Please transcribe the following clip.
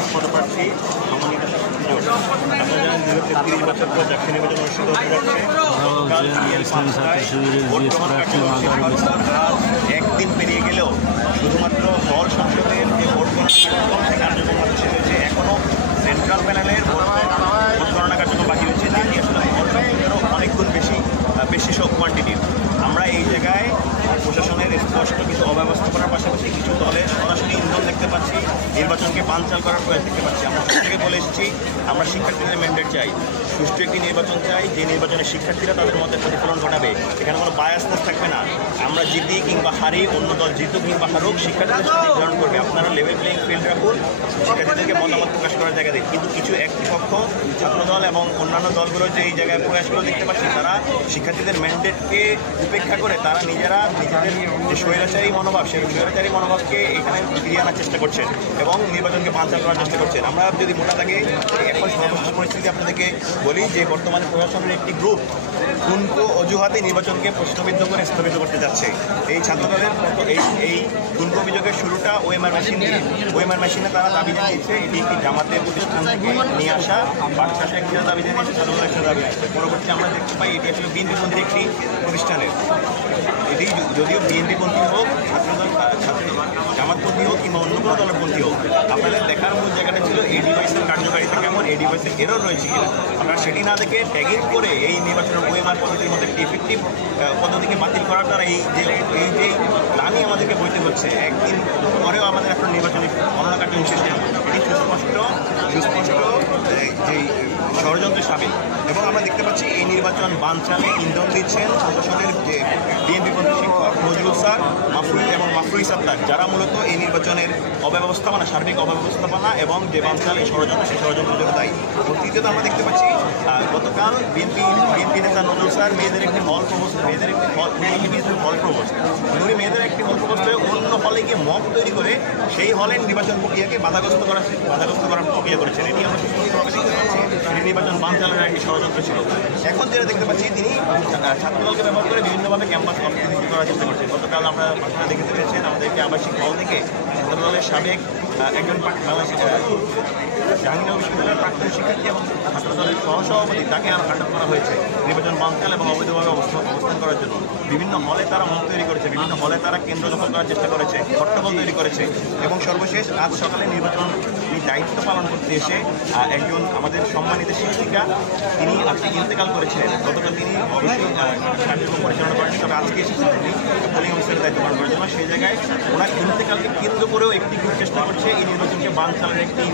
কংগ্রেস পদপ্রার্থী সমন্বিত শক্তি জোট। আপনারা জানেন 30 বছর পর জাতীয় নির্বাচন অনুষ্ঠিত হতে যাচ্ছে। একদিন পেরিয়ে গেলেও শুধুমাত্র হল সংসদের যে ভোট গণনা কার্যক্রম হচ্ছে এখনও সেন্ট্রাল প্যানেলের ভোট গণনা কার্যক্রম বাকি রয়েছে, যেটি আসলে ভোট সংসদেরও অনেক গুণ বেশি সব কোয়ান্টিটির। আমরা এই জায়গায় প্রশাসনের স্পষ্ট কিছু অব্যবস্থাপনার পাশাপাশি কিছু দলের সরাসরি ইন্ধন দেখতে পাচ্ছি, নির্বাচনকে বানচাল করার প্রয়াস দেখতে পাচ্ছি। আমরা থেকে বলে এসেছি আমরা শিক্ষার্থীদের ম্যান্ডেট চাই, সুষ্ঠু একটি নির্বাচন চাই, যে নির্বাচনে শিক্ষার্থীরা তাদের মধ্যে প্রতিফলন ঘটাবে, এখানে কোনো বায়াসনেস থাকবে না। আমরা জিতি কিংবা হারি, অন্য দল জিতুক কিংবা হারুক, শিক্ষার্থীদের সাথে নির্ধারণ করবে। আপনারা লেভেল প্লেইং ফিল্ড রাখুন, শিক্ষার্থীদেরকে মতামত প্রকাশ করার জায়গা দিন। কিন্তু কিছু একটি পক্ষ ছাত্রদল এবং অন্যান্য দলগুলো যে এই জায়গায় প্রয়াসগুলো দেখতে পাচ্ছি, তারা শিক্ষার্থীদের ম্যান্ডেটকে উপেক্ষা করে তারা নিজেদের যে স্বৈরাচারী মনোভাব, সেই স্বৈরাচারী মনোভাবকে এখানে ফিরিয়ে আনার চেষ্টা করছেন এবং নির্বাচনকে বানচাল করার চেষ্টা করছেন। আমরা যদি মোটা থাকে এখন সর্বশেষ পরিস্থিতি আপনাদেরকে বলি যে বর্তমানে প্রশাসনের একটি গ্রুপ ঠুনকো অজুহাতে নির্বাচনকে প্রশ্নবিদ্ধ করে স্থগিত করতে যাচ্ছে। এই ছাত্রদলের এই ঠুনকো অভিযোগের শুরুটা ওএমআর মেশিন দিয়ে। ওএমআর মেশিনে তারা দাবি জানিয়েছে এটি একটি জামাতের প্রতিষ্ঠান থেকে নিয়ে আসা বাচ্চাসে একটা দাবি জানিয়েছে, ছাত্রদল একটা দাবি আসছে। পরবর্তী আমরা দেখতে পাই এটি আসলে বিএনপিপন্থী একটি প্রতিষ্ঠানের। এটি যদিও বিএনপিপন্থী হোক, জামাতপন্থী হোক কিংবা অন্য কোনো দলের পন্থী হোক, আপনাদের দেখার মূল জায়গাটা ছিল এই ডিভাইসের কার্যকারিতা কেমন, এই ডিভাইসের এরর রয়েছে কিনা। আপনারা সেটি না দেখে ট্যাগিং করে এই নির্বাচনের ওএমআর পদ্ধতির মধ্যে একটি ইফেক্টিভ পদ্ধতিকে বাতিল করার দ্বারা এই যে প্ল্যানই আমাদেরকে বইতে হচ্ছে, একদিন পরেও আমাদের এখন নির্বাচনী গণনা কার্যক্রম শেষ হবে, এটি সুস্পষ্ট যে ষড়যন্ত্রের সামিল। এবং আমরা দেখতে পাচ্ছি এই নির্বাচন বানচালে ইন্ধন দিচ্ছেন প্রশাসনের যে বিএনপিপন্থী শিক্ষক নজরুল স্যার, মাফরুই সাত্তার, যারা মূলত এই নির্বাচনের অব্যবস্থাপনা, সার্বিক অব্যবস্থাপনা এবং যে বানচাল এই ষড়যন্ত্র, সেই ষড়যন্ত্রের জন্য দায়ী। এবং তৃতীয়ত আমরা দেখতে পাচ্ছি গতকাল বিএনপি নেতা নজরুল স্যার মেয়েদের একটি হল প্রবোস্ট, উনি মেয়েদের একটি হল প্রবোস্ট হয়ে অন্য হলে গিয়ে মব তৈরি করে সেই হলের নির্বাচন প্রক্রিয়াকে বাধাগ্রস্ত করার প্রক্রিয়া করেছেন। এটি আমরা সুস্পষ্টভাবে দেখতে পাচ্ছি এটি নির্বাচন বানচালের একটি ষড়যন্ত্র ছিল। এখন যেটা দেখতে পাচ্ছি তিনি ছাত্রদলকে ব্যবহার করে বিভিন্নভাবে ক্যাম্পাস অর্থনীতি করার চেষ্টা করছেন। গতকাল আমরা ভাষণে দেখতে পেয়েছেন আমাদের একটি আবাসিক হল থেকে ছাত্রদলের সাবেক একজন জাহাঙ্গীরনগর বিশ্ববিদ্যালয়ের প্রাক্তন শিক্ষার্থী এবং ছাত্রদলের সহসভাপতি, তাকে আটক করা হয়েছে নির্বাচন বানচাল এবং অবৈধভাবে অবস্থান করার জন্য। বিভিন্ন হলে তারা মত তৈরি করেছে, বিভিন্ন হলে তারা কেন্দ্র দখল করার চেষ্টা করেছে, হট্টগোল তৈরি করেছে। এবং সর্বশেষ আজ সকালে নির্বাচন দায়িত্ব পালন করতে এসে একজন আমাদের সম্মানিত শিক্ষিকা, তিনি আজকে ইন্তেকাল করেছিলেন। গতকাল তিনি অবশ্যই কার্যক্রম পরিচালনা করেন, তবে আজকে এসেছেন তিনি পোলিং অফিসারের দায়িত্ব পালন করার জন্য। সেই জায়গায় ওনার ইন্তেকালকে কেন্দ্র করেও একটি গ্রুপ চেষ্টা করছে এই নির্বাচনকে বানচালের একটি